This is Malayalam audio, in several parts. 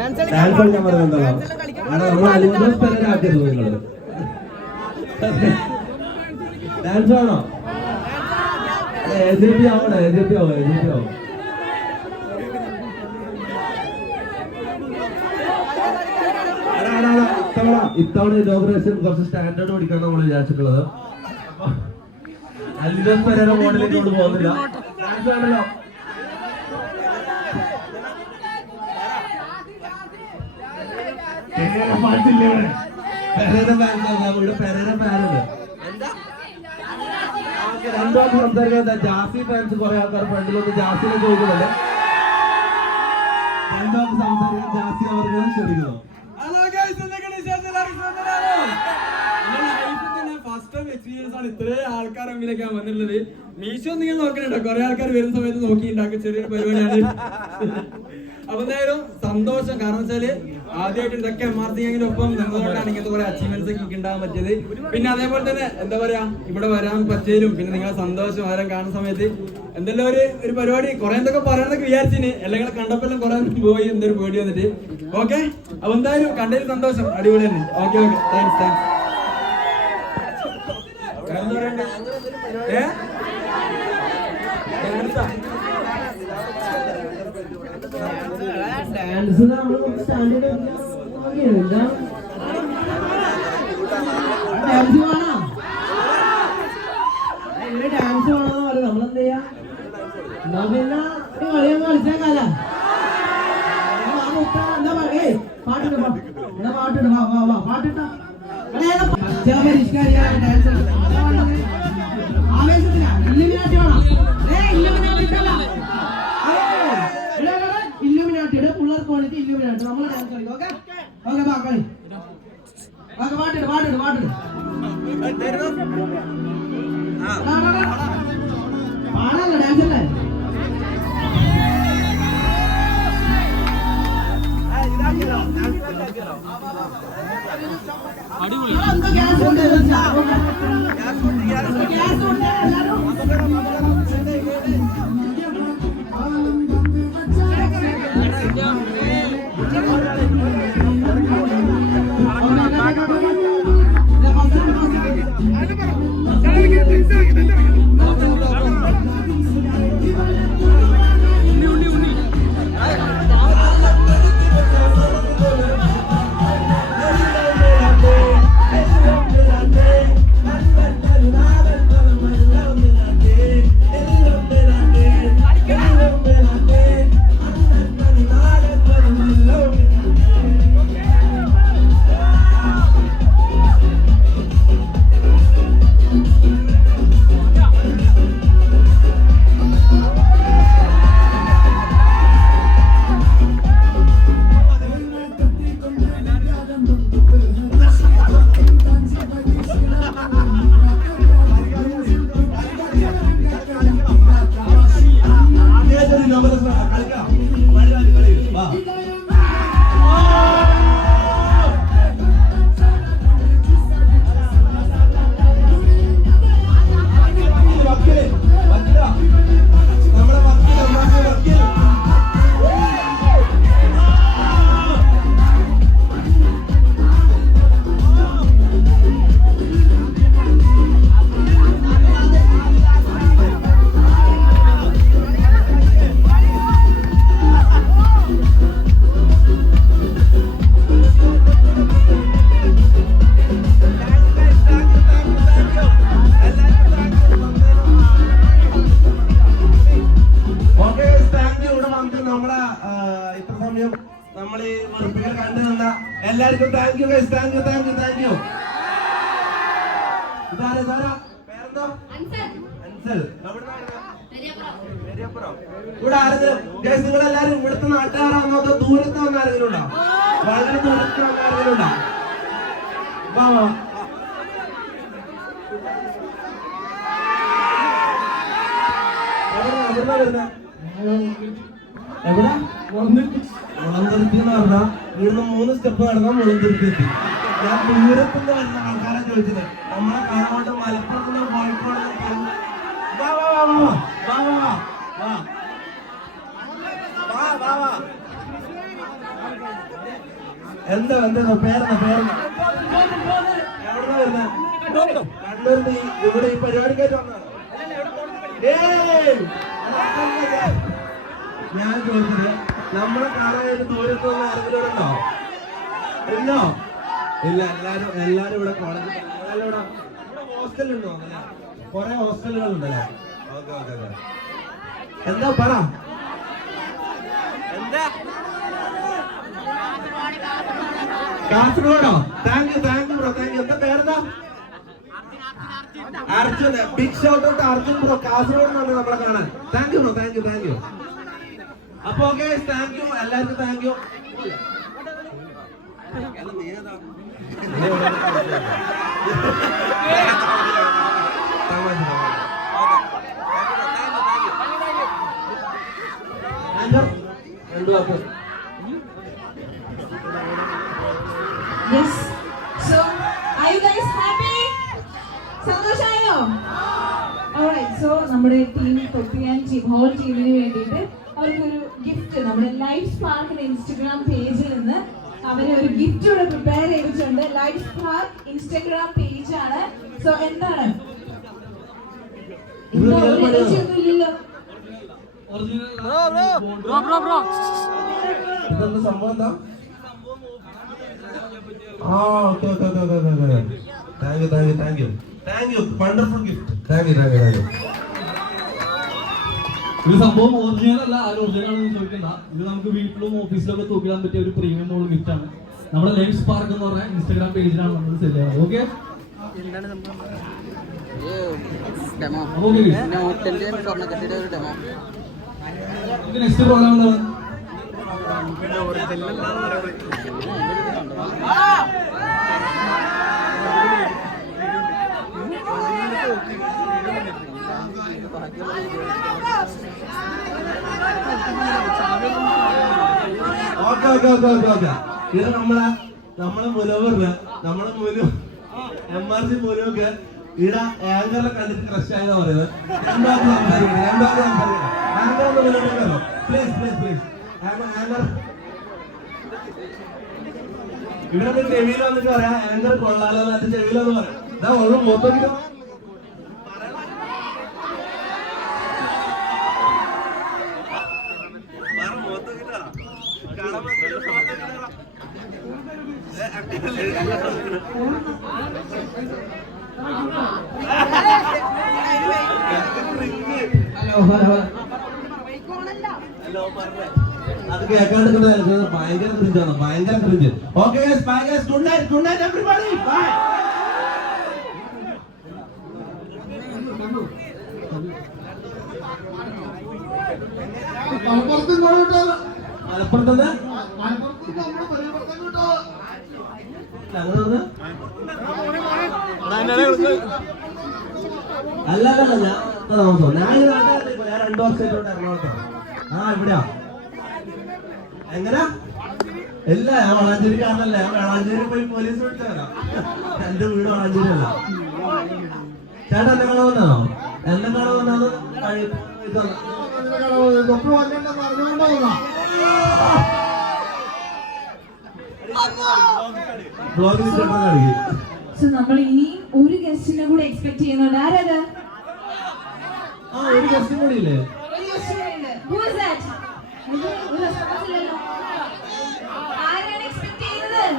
ഡാൻസ് കളിക്കാൻ പറയുന്നുണ്ടല്ലോ. നമ്മൾ അലിമോസ്പെരാക്കരുത് നിങ്ങള്. ഡാൻസ് ആണോ? AJP ആവണോ? AJP ആവോ? ഇത്തവണ ഇനോഗ്രേഷൻ കുറച്ച് സ്റ്റാൻഡേർഡ് പഠിക്കണം നമ്മൾ വിചാരിച്ചിട്ടുള്ളത്. അലിദോസ് പെരേര മോഡലിൽ കൊണ്ട് പോകുന്നില്ല. ഡാൻസ് വേണല്ലോ. പെരേര ഫാൻസ് രണ്ടാമത് സംസാരിക്കാൻ ജാസി ഫാൻസ് കുറെ ആൾക്കാർ ഫ്രണ്ടിലൊന്ന് ജാസിനെ ചോദിക്കുന്നുണ്ട്. രണ്ടാമത് സംസാരിക്കാൻ ജാസി അവർക്ക് ക്ഷണിക്കുന്നു. ഫസ്റ്റ് ടൈം എക്സ്പീരിയൻസ് ആണ് ഇത്രയും ആൾക്കാർ മുമ്പിലേക്ക് വന്നിട്ടുള്ളത്. മീശോ നിങ്ങൾ നോക്കണുണ്ടോ? കുറെ ആൾക്കാർ വരുന്ന സമയത്ത് നോക്കിയിട്ടുണ്ടാക്കുക ചെറിയൊരു പരിപാടിയാണ്. അപ്പൊ എന്തായാലും സന്തോഷം. കാരണം വെച്ചാല് ആദ്യമായിട്ട് ഇതൊക്കെ MRC ഒപ്പം നിങ്ങളോടാണ് ഇങ്ങനത്തെ കുറെ അച്ചീവ്മെന്റ്സ് ഒക്കെ ഉണ്ടാകാൻ പറ്റിയത്. പിന്നെ അതേപോലെ തന്നെ എന്താ പറയാ, ഇവിടെ വരാൻ പറ്റിയതിലും പിന്നെ നിങ്ങളെ സന്തോഷം വരാൻ കാണുന്ന സമയത്ത് എന്തെല്ലാം ഒരു പരിപാടി കുറെ എന്തൊക്കെ പറയണമെന്നൊക്കെ വിചാരിച്ചിന്. എല്ലാം കണ്ടപ്പോൾ കുറെ പോയി എന്തൊരു പേടി വന്നിട്ട്. ഓക്കെ, അപ്പൊ എന്തായാലും കണ്ടതിൽ സന്തോഷം. അടിപൊളി തന്നെ. Okay, thanks. എന്താ പറയണ്ടേ? ഡാൻസ് സ്റ്റാൻഡേർഡ് ഡാൻസ് വേണോ? ഡാൻസ് വേണമെന്ന് പറയും. നമ്മളെന്ത് ചെയ്യാ? എന്നാ പിന്നെ കളിയൊന്നും കളിച്ചേക്കാല. എന്താ പറയേ? പാട്ടിട്ട് പാട്ടിട്ട ആവേശത്തില ഇല്ലുമിനാട്ടി വേണം. ഇല്ലുമിനാട്ടിയുടെ പിള്ളേർക്ക് വേണ്ടിട്ട് ഇല്ലുമിനാട്ടി നമ്മൾ ഡാൻസ് കളിക്കും. ഓക്കെ കളി. പാട്ടിട്ട് പാടല്ല, ഡാൻസ് അല്ലേ? അടിപൊളി. എല്ലാവർക്കും താങ്ക് യു. പേരെന്തോ? അൻസൽ. ഇവിടെ ആരെങ്കിലും നിങ്ങൾ എല്ലാവരും ഇവിടുത്തെ നാട്ടുകാരാണോ അതോ ദൂരത്ത് വന്ന ആരെങ്കിലും ഉണ്ടോ? വളരെ ദൂരത്ത് വന്ന ആരെങ്കിലും ഉണ്ടോ? എവിടെ? മുളന്തുരുത്തി എന്ന് പറഞ്ഞാൽ ഇവിടുന്ന് 3 സ്റ്റെപ്പ് കടന്നാൽ മുളന്തുരുത്തി എത്തി. ഞാൻ ദൂരത്തുനിന്ന് വരുന്ന ആൾക്കാരെ ചോദിച്ചത്. നമ്മളെ കാണാണ്ട് മലപ്പുറത്തുനിന്ന് കോഴിക്കോട് വാ എന്താ പേരെന്താ എവിടുന്നാ വരുന്നത്? കണ്ണൂരിന്ന് ഇവിടെ ഈ പരിപാടിക്കായിട്ട് വന്നതാണ്. ഞാൻ ചോദിച്ചത് നമ്മളെ കാണാനായിട്ട് ദൂരത്തുനിന്ന് ആരെങ്കിലും ഉണ്ടോ? ഇല്ലോ? ഇല്ല, എല്ലാരും ഇവിടെ കോളേജിൽ ഇവിടെ ഹോസ്റ്റലുണ്ടോ? കൊറേ ഹോസ്റ്റലുകളുണ്ടല്ലേ? ഓക്കെ. എന്താ പറ? എന്താ കാസർഗോഡോ? Thank you bro, thank you. എന്താ പേരെന്താ? Arjun. Big shout out Arjun bro, Kasaragod നിന്ന് നമ്മളെ കാണാൻ. Thank you bro, thank you. അപ്പൊ ഓക്കെ, താങ്ക് യു എല്ലാവർക്കും, thank you. Yes. So, are you guys happy? സന്തോഷായോ? Alright. So, നമ്മുടെ ടീം ഹോൾ ടീമിന് വേണ്ടിയിട്ട് അവർക്കൊരു ഗിഫ്റ്റ് നമ്മുടെ ലൈഫ് സ്പാർക്കിന്റെ ഇൻസ്റ്റഗ്രാം പേജിൽ നിന്ന് അവര് ഒരു ഗിഫ്റ്റ് ഇവിടെ പ്രിപ്പയർ ചെയ്തിട്ടുണ്ട്. ലൈഫ് സ്പാർക്ക് ഇൻസ്റ്റഗ്രാം പേജ് ആണ്. സോ എന്താണ് ഇല്ലല്ലോ ഇതെന്താ സംഭവം? എന്താ? Thank you. Wonderful gift. Thank you. ഇത് സംഭവം ഒറിജിനൽ അല്ല, ആരും ഒറിജിനൽ ആണെന്ന് ചോദിക്കണ്ട. ഇത് നമുക്ക് വീട്ടിലും ഓഫീസിലൊക്കെ തൂക്കിടാൻ പറ്റിയ ഒരു പ്രീമിയം മോൾ ഗിഫ്റ്റ് ആണ്. നമ്മുടെ ലൈഫ് സ്പാർക്ക് എന്ന് പറഞ്ഞ ഇൻസ്റ്റാഗ്രാം പേജിലാണ് നമ്മൾ സെല് ചെയ്യുന്നത്. ഓക്കെ, നെക്സ്റ്റ് പ്രോഗ്രാം എന്താണ്? ഇത് നമ്മളെ മുലവറില് MRC മുലവൊക്കെ ഇവിടെ ആങ്കറിനെ കണ്ടിട്ട് ക്രഷ് ആയെന്നാ പറയുന്നത്. പ്ലീസ് ആങ്കർ ഇവിടെ ചെവിയിലോ എന്നൊക്കെ പറയാം. ആങ്കർ കൊള്ളാലോ എന്നിട്ട് ചെവിയിലോ എന്ന് പറയാം. ഇതാ ഉള്ളു മൊത്തം അത് കേൾക്കാണ്ട് ഭയങ്കര cringe. Okay, good night everybody, bye. മലപ്പുറത്ത് അല്ല ഞാൻ താമസം. ഞാൻ 2 വർഷമായിട്ടുണ്ട് എറണാകുളത്താണ്. എവിടെയാ? എങ്ങനാ? ഇല്ല, ഞാൻ വളാഞ്ചേരിക്കാരനല്ല. ഞാൻ വളാഞ്ചേരി പോയി പോലീസ് വിളിച്ചാലോ. എന്റെ വീട് വളാഞ്ചേരി അല്ല. ചേട്ടാ എന്നെ കാണാൻ വന്നാണോ? എന്നെ കാണാൻ വന്നത് ബ്ലോഗിൽ ചേട്ടൻ കളിക്കും. സോ നമ്മൾ ഇനി ഒരു ഗസ്റ്റിനെ കൂടെ എക്സ്പെക്ട് ചെയ്യുന്നുണ്ട്. ആരാത്? ഒരു ഗസ്റ്റ് കൂടി ഇല്ലേ? ആരാണ് എക്സ്പെക്ട് ചെയ്യുന്നത്?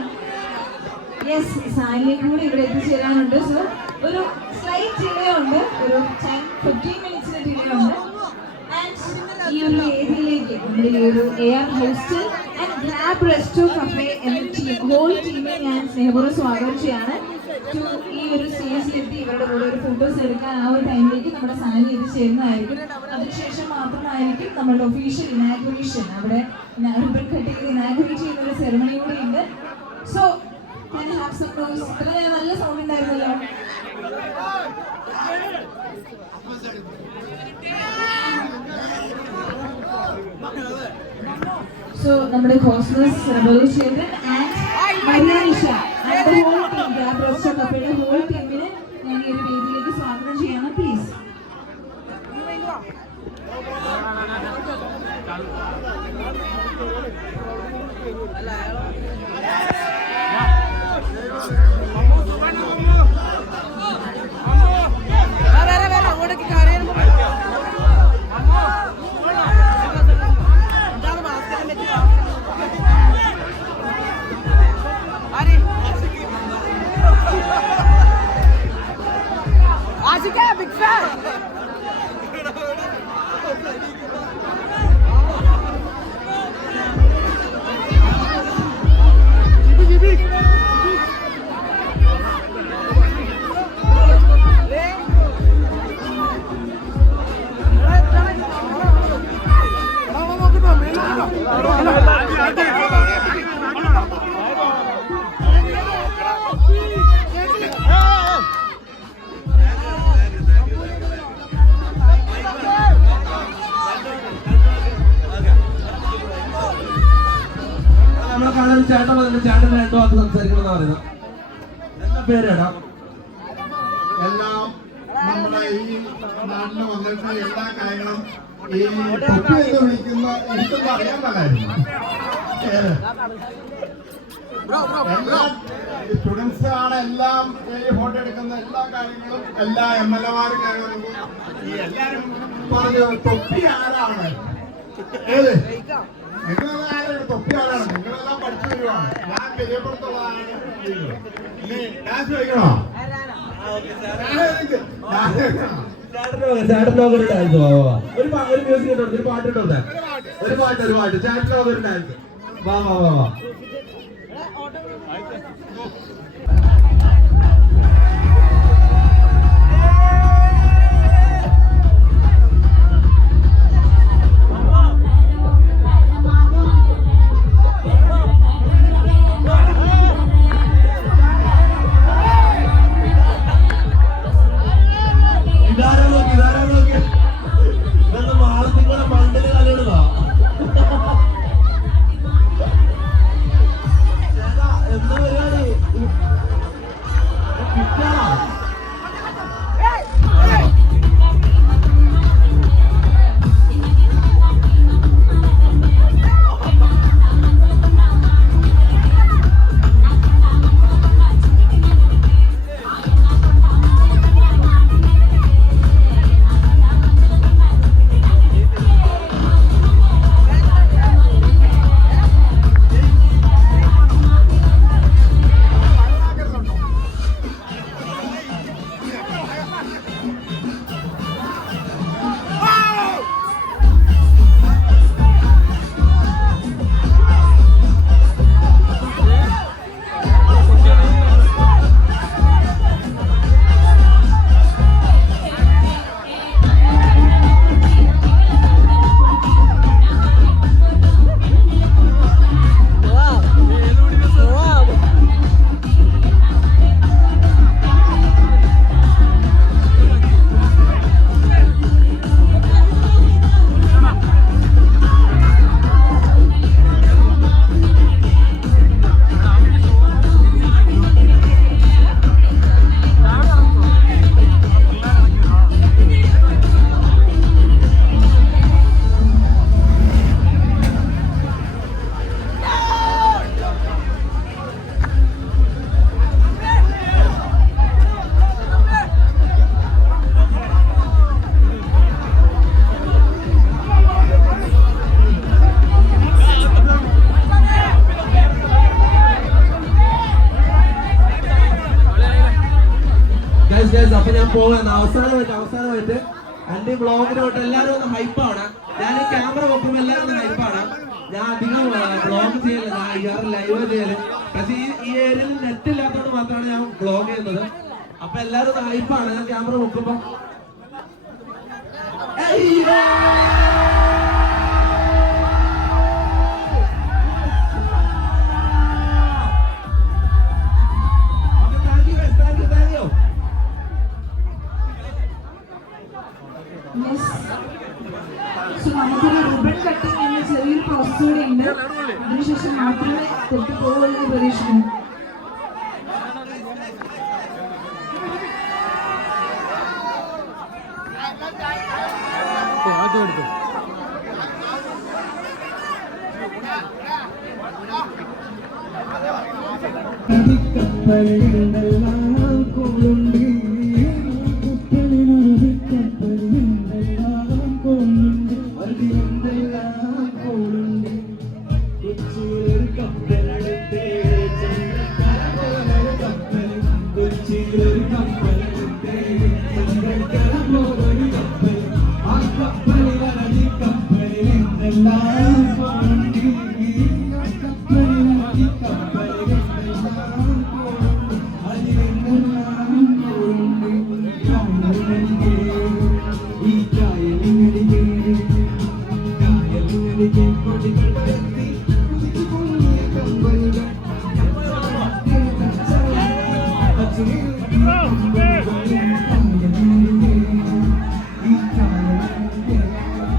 യെസ്, സാനിയും കൂടി ഇവിടെ എത്തിച്ചേരാനുണ്ട്. സോ ഒരു സ്ലൈറ്റ് ഡിലേ ഉണ്ട്, ഒരു 10-15 മിനിറ്റ്സിന് ഡിലേ ഉണ്ട്. ആൻഡ് ഈ ഒരു ഏരിയയിലേക്ക് നമ്മുടെ ഈ ഒരു AR hostel and grab resto cafe എന്ന ഹോൾ ടീമിനെ ഞാൻ സ്നേഹപൂർവ്വം സ്വാഗതം ചെയ്യാണ്. ഈ ഒരു സ്റ്റേജിലെത്തി ഇവരുടെ കൂടെ ഒരു ഫോട്ടോസ് എടുക്കാൻ ആ ഒരു ടൈമിലേക്ക് നമ്മുടെ സാനി എത്തിച്ചേരുന്നതായിരിക്കും. അതിനുശേഷം മാത്രമായിരിക്കും നമ്മളുടെ ഒഫീഷ്യൽ ഇനാഗുറേഷൻ, അവിടെ റിബൺ കട്ടിങ് ഇനാഗുറേറ്റ് ചെയ്യുന്ന ഒരു സെറമണി കൂടി ഉണ്ട്. സോ ഇത്ര നല്ല സൗണ്ട് ഉണ്ടായിരുന്നല്ലോ. So, നമ്മുടെ കോസ്മസ് റെവല്യൂഷൻ ആൻഡ് മരിയാനിഷ and the whole team, grab resto കഫേയുടെ ഹോൾ ടീമിനെ ഞാൻ ഈ ഒരു വേദിയിലേക്ക് സ്വാഗതം ചെയ്യണം, പ്ലീസ്. നമ്മളെ കാണാൻ ചേട്ടൻ വന്നിട്ട് ചേട്ടൻ രണ്ടു വാക്ക് സംസാരിക്കണമെന്ന് പറയുന്നത്. എന്താ പേരേടാ? എല്ലാം നമ്മുടെ ഈ നാട്ടിൽ വന്നിട്ട് എല്ലാ കാര്യങ്ങളും ഈ തൊപ്പി എന്ന് വിളിക്കുന്ന എനിക്കൊന്നും അറിയാൻ പാടില്ലായിരുന്നു. എല്ലാ സ്റ്റുഡൻസ് ആണ് എല്ലാം ഈ ഫോട്ടോ എടുക്കുന്ന എല്ലാ കാര്യങ്ങളും എല്ലാ MLA-മാരും ഈ എല്ലാരും പറഞ്ഞു തൊപ്പി ആരാണ്? ഏത് നിങ്ങളെല്ലാം തൊപ്പി ആരാണ്? നിങ്ങളെല്ലാം പഠിച്ചു വരുവാണ്. ഞാൻ പെരിയപ്പുറത്തുള്ളതാണ്. ഇനി ഡാൻസ് വയ്ക്കണോ? ചേട്ടൻ്റെ ഒരു ഡാൻസ് ഒരു മ്യൂസിക് ഇട്ടോ, ഒരു പാട്ട് ഇട്ടോട്ടെ, ഒരു പാട്ട് ചേട്ടൻ്റെ ഒരു ഡാൻസ്. വാ വാ വാ വാ. അപ്പൊ ഞാൻ പോവാണ്. അവസാനമായിട്ട് എന്റെ ബ്ലോഗിനോട്ട് എല്ലാരും ഒന്ന് ഹൈപ്പാണ്. ഞാൻ ഈ ക്യാമറ വെക്കുമ്പോൾ എല്ലാരും ഒന്ന് ഹൈപ്പാണ്. ഞാൻ അധികം ബ്ലോഗ് ചെയ്യല്ല, ഞാൻ ലൈവ് ചെയ്യല്. പക്ഷെ ഈ ഏരിയയിൽ നെറ്റ് ഇല്ലാത്തതുകൊണ്ട് മാത്രമാണ് ഞാൻ ബ്ലോഗ് ചെയ്യുന്നത്. അപ്പൊ എല്ലാരും ഒന്ന് ഹൈപ്പാണ് ഞാൻ ക്യാമറ വെക്കുമ്പോ. നമുക്കൊരു റിബൺ കട്ടിങ് എന്ന ചെറിയൊരു പ്രോസസ് കൂടെ ഉണ്ട്. അതിനുശേഷം മാത്രമേ തെറ്റിപ്പോകുമെന്ന് പ്രതീക്ഷിക്കുന്നു. എനിക്ക് കൊടികൾ